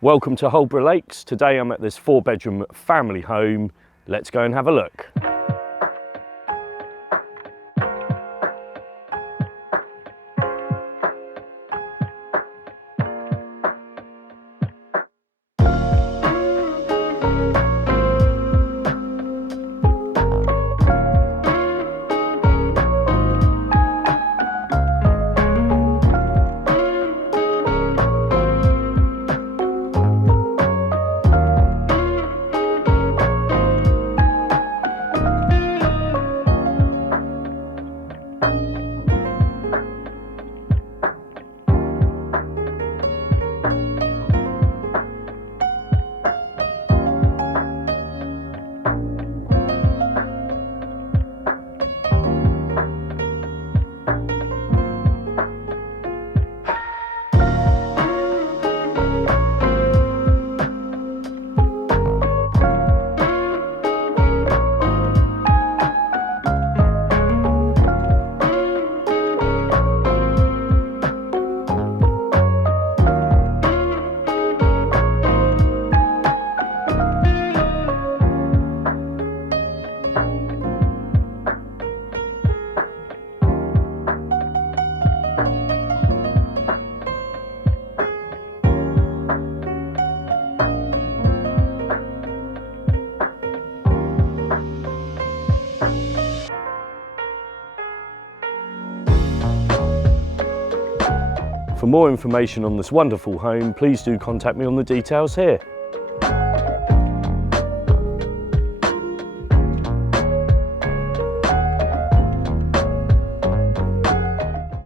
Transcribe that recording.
Welcome to Holborough Lakes. Today I'm at this 4-bedroom family home. Let's go and have a look. For more information on this wonderful home, please do contact me on the details here.